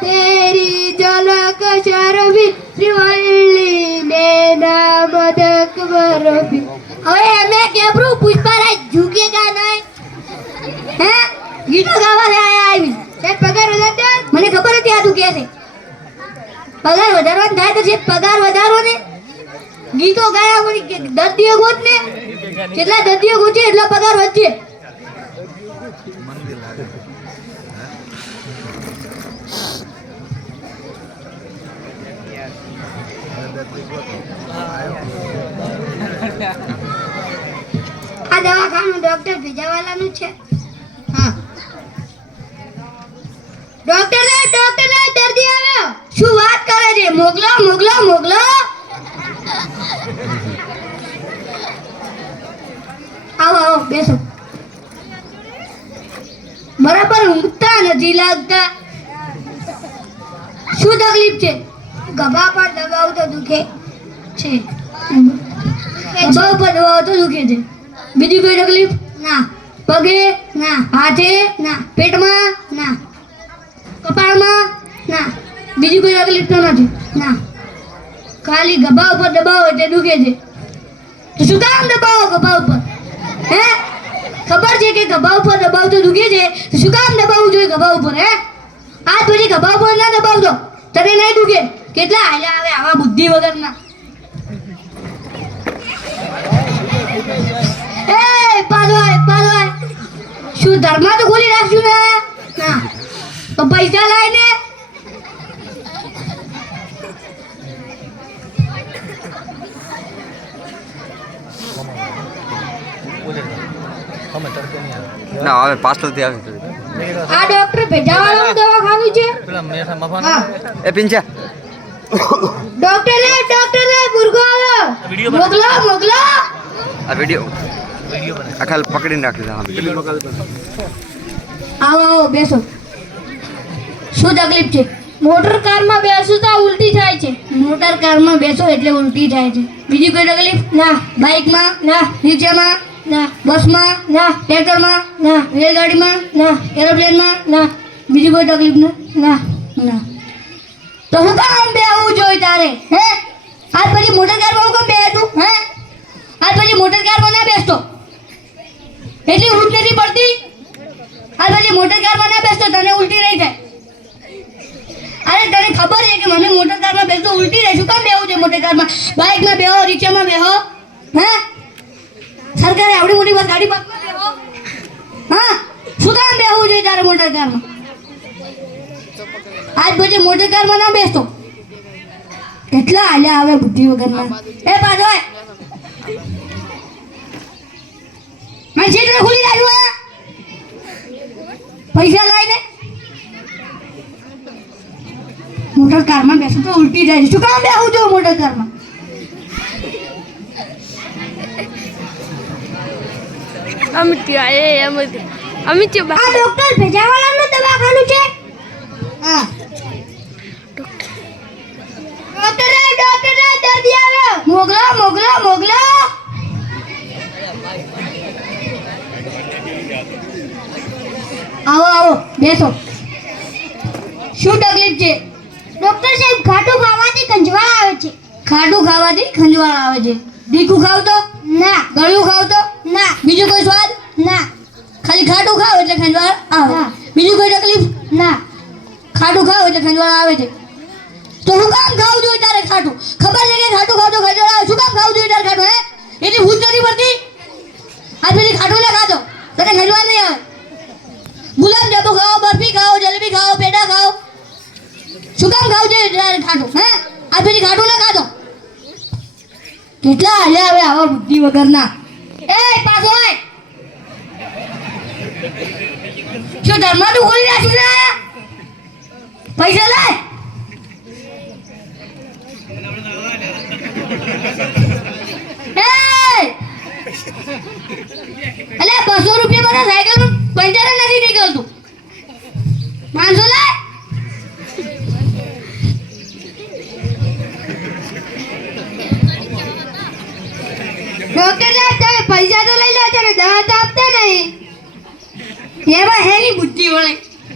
તેરી ઝલક શરબી શ્રીવલ્લી ને નામ દક બરબી હવે અમે કેબરું પુષ્પારાજ ઝૂકેગા નહીં હે ગીતો ગાવા લે આવી સાહેબ પગાર વધારતા મને ખબર હતી આ તું કે છે પગાર વધારવાનું થાય તો છે પગાર વધારો ને ગીતો ગાયા કે દર્દીઓ ગોત ને જેટલા દર્દીઓ ગોચે એટલા પગાર વધશે આ દવાખાનું ડોક્ટર ભીજાવાલાનું છે? ડોક્ટર ને ડોક્ટર ને દર્દી આવ્યો. શું વાત કરે છે? મોગલો મોગલો મોગલો આવો આવો, બેસો. બરાબર ઊંઘતા નથી લાગતા. શું તકલીફ છે? ગભા પર દબાવ તો દુખે. છે. દબાવ તો દુખે છે. બીજી કોઈ તકલીફ? ના. પગે? ના. હાથે? ના. પેટમાં? ના. કપાળમાં? ના. બીજી કોઈ તકલીફ તો નથી. ના. ખાલી ગભા ઉપર દબાવો એટલે દુખે છે. તો શું કામ દબાવો ગભા ઉપર? હે? ખબર છે કે ગભા ઉપર દબાવ તો દુખે છે. શું કામ દબાવવું જોઈએ ગભા ઉપર, હે? આ પછી ગભા ઉપર ના દબાવજો તને નહીં દુખે? કેટલા હાલ્યા આવે આવા બુદ્ધિ વગરના? શું ધર્મા તો ખોલી રાખશું ને. તો પૈસા લાવી ને ના આવે પાછળથી આવે આ ડોક્ટર દવા દવાખાનું છે. હા. એ પિંચા. ડોક્ટર રે ડોક્ટર રે મુર્ગો આવ્યો મોકલો મોકલો. આ વીડિયો આ ખાલી પકડીને રાખ્યું આવો આવો, બેસો. શું તકલીફ છે? મોટર કારમાં બેસો તો ઉલટી થાય છે. મોટર કારમાં બેસો એટલે ઉલટી થાય છે. બીજી કોઈ તકલીફ? ના. બાઇકમાં? ના. રિક્ષામાં ના. બસમાં? ના. ટ્રેક્ટરમાં? ના. રેલગાડીમાં? ના. એરોપ્લેનમાં? ના. બીજી કોઈ તકલીફ ના? ના. તો હું કામ બેહવું જોઈએ તારે, હે? આજ પછી મોટર કારમાં હું કામ બે તું, હે? આજ પછી મોટર કારમાં ના બેસતો એટલી ઊંઘ નથી પડતી આ પછી મોટર કારમાં ના બેસતો તને ઉલટી નહીં થાય અરે, તને ખબર છે કે મને મોટર કારમાં બેસતો ઉલટી રહે શું કામ બેહવું છે મોટર કારમાં બાઇકમાં બેહો રિક્ષામાં બેહો. હા? સરકારે આવડી મોટી વાત ગાડી માં બેહો. હા? શું કામ બેહવું જોઈએ તારે મોટર કારમાં આજ પછી મોટર કારમાં ના બેસતો. કેટલા હાલ્યા આવે બુદ્ધિ વગરના. એ પાછો. મેં સીટ ખુલી હે. પૈસા લઈને મોટર કારમાં બેસો તો ઉલટી જાય શું કામ બેહું જો મોટર કારમાં? અમિત્ય એ અમિત્ય. અમિત્ય બા. આ ડોક્ટર ભેજાવાલાનું દવાખાનું છે? હા. ડોક્ટર રે, ડોક્ટર દર્દી આવ્યો મોકલો મોકલો મોકલો આવો આવો બેસો. શું તકલીફ છે? ડોક્ટર સાહેબ ખાટું ખાવાથી ખંજવાળ આવે છે. ખાટું ખાવાથી ખંજવાળ આવે છે. દીખું ખાવ તો? ના. ગળ્યું ખાવ તો? ના. બીજું કોઈ સ્વાદ? ના. ખાલી ખાટું ખાવ એટલે ખંજવાળ આવે. બીજું કોઈ તકલીફ? ના. ખાટું ખાવ એટલે ખંજવાળ આવે છે. તો હું કામ ખાવું જોઈએ તારે ખાટું? ખબર છે કે ખાટું ખાવ તો ખંજવાળ આવે? શું કામ ખાવું જોઈએ તારે ખાટું હે? એની ભૂત નથી પડતી? આ પછી ખાટું ના ખાતો તને ખંજવાળ નહીં આવે ગુલાબ જાંબુ ખાઓ બરફી ખાઓ જલેબી ખાઓ પેડા ખાઓ શું કામ ખાવું છે હે? આ પછી ખાટું ના ખાધો? કેટલા હાલ્યા હવે આવા બુદ્ધિ વગરના? એ, પાછો આય. શું ધર્મ તું ખોલી રાખ્યું ને પૈસા એ! અલે, બસો રૂપિયા મારા સાયકલ પંચર નથી નીકળતું. સાહેબ તમે પૈસા તો લઈ લે છો ને દવા તો આપતા નહીં. એમાં હેની બુદ્ધિ વળે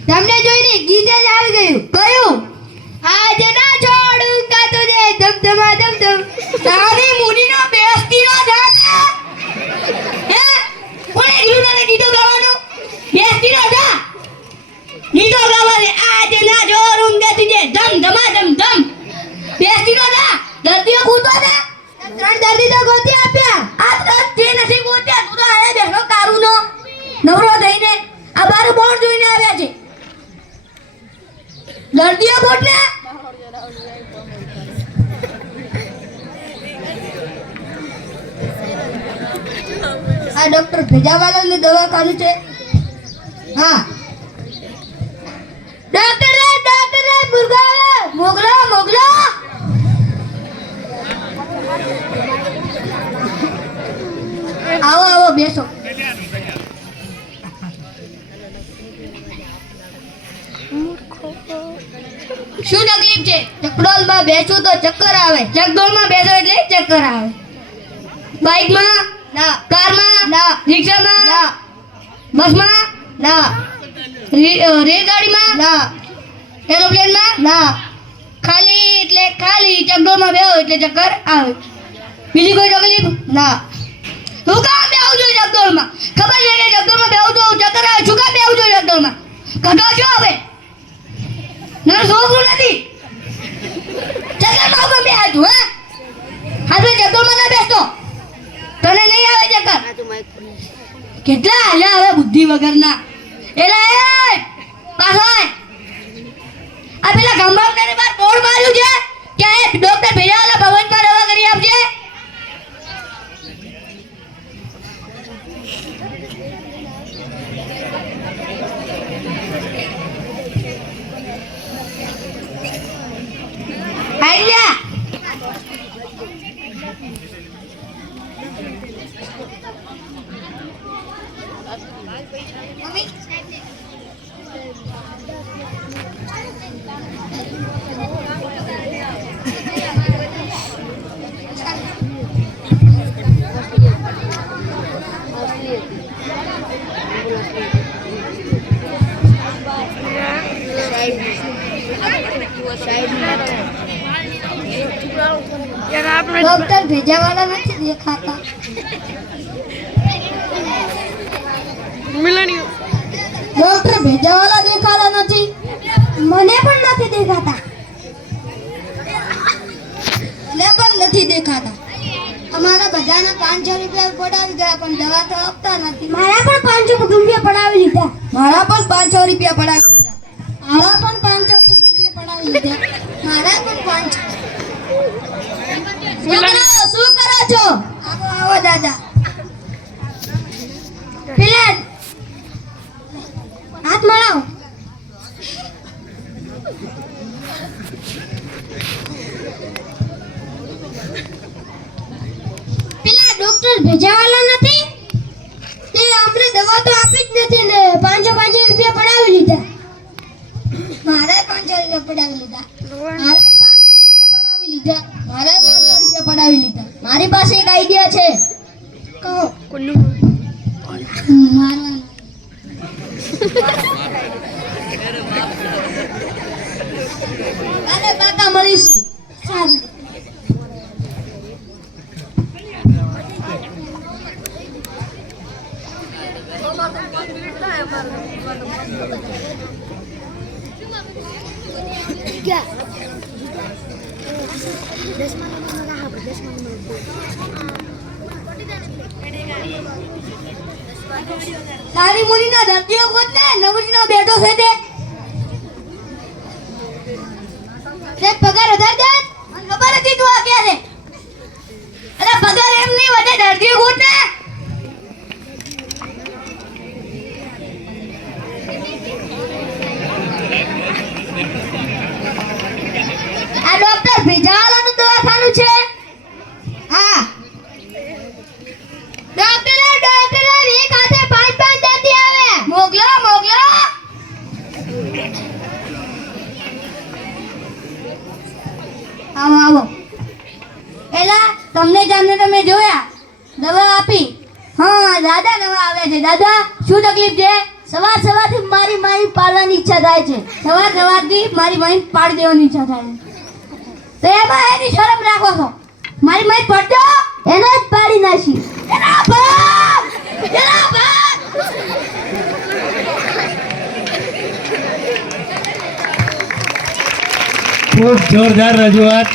તમને જોઈને ગીતે જ આવી ગયું. કયું? આજ ના છોડું, કા તુજે ધમધમા ધમ તારી મુનીનો બેસતીનો ધા હે દર્દીઓ બોટ ને આ ડોક્ટર ભેજાવાલાનું દવાખાનું છે. હા. ડોક્ટર ડોક્ટર મુર્ગા મોગલા મોગલા. આવો આવો, બેસો. શું તકલીફ છે? ચકડોલમાં બેસું તો ચક્કર આવે. ચકડોલમાં બેસો એટલે ચક્કર આવે. બાઇકમાં? ના. કારમાં? ના. રિક્ષામાં? ના. બસમાં? ના. રેલગાડીમાં? ના. એરોપ્લેનમાં? ના. ખાલી એટલે ખાલી ચકડોળમાં બેહો એટલે ચક્કર આવે. બીજી કોઈ તકલીફ? ના. હું કામ બેહું છું ચકડોળમાં ખબર છે કે ચકડોળમાં બેહું તો ચક્કર આવે. શું કામ બેહું છું ચકડોળમાં ઘટો છો હવે ના છોકરું નથી ચક્કરમાં હું કેમ બેહું છું હા હા તો ચકડોળમાં ના બેસતો તને નહીં આવે ચક્કર કેટલા હાલ્યા હવે બુદ્ધિ વગરના. એલા, એ, પાછો આ પેલા ગંબાવનાની બાર બોર્ડ માર્યું છે કે એ ડોક્ટર ભેજાવાલા ભવનમાં દવા કરી આપજે. આપણે ડોક્ટર ભેજાવાલા નથી દેખાતા. મિલનિયો ડોક્ટર ભેજાવાલા દેખાતા નથી. મને પણ નથી દેખાતા. મને પણ નથી દેખાતા. અમારા બધાના પાંચસો રૂપિયા પડાવી ગયા પણ દવા તો આપતા નથી. મારા પણ પાંચસો રૂપિયા પડાવી લીધા મારા પણ પાંચસો રૂપિયા પડાવી લીધા મારા પણ પાંચસો રૂપિયા પડાવી લીધા મારા પણ પાંચસો ડોક્ટર ભેજાવાલા નથી તે અમને દવા તો આપી જ નથી ને પાંચસો પાંચસો રૂપિયા પડાવી લીધા મારે પાંચસો રૂપિયા પડાવી લીધા મારે પડાવી લીધા મારે પાંચસો રૂપિયા પડાવી લીધા મારી પાસે એક આઈડિયા છે કહો મારવાનો મળીશું તારી મુનિના દર્દીઓ કોણ ને નવરીનો બેઠો છે તે. તે પગાર વધાર દે? ખબર હતી તું આ ક્યાં છે અરે પગાર એમ નહીં વધે દર્દીઓ કોણ ને આ ડોક્ટર ભેજાવાલાનું દવાખાનું છે હા ડોક્ટર ડોક્ટર એક હાથે પાંચ પાંચ દર્દી આવે મોકલો મોકલો આવો આવો એલા તમને જામને તમે જોયા દવા આપી હા દાદા નવા આવ્યા છે દાદા શું તકલીફ છે સવાર સવારથી મારી માઈ પાડવાની ઈચ્છા થાય છે. સવાર સવારથી મારી મહી પાડી દેવાની ઈચ્છા થાય છે. તો એમાં એની શરમ રાખો છો. મારી મહી પડતો એને જ પાડી નાખી. એના ખૂબ જોરદાર રજૂઆત.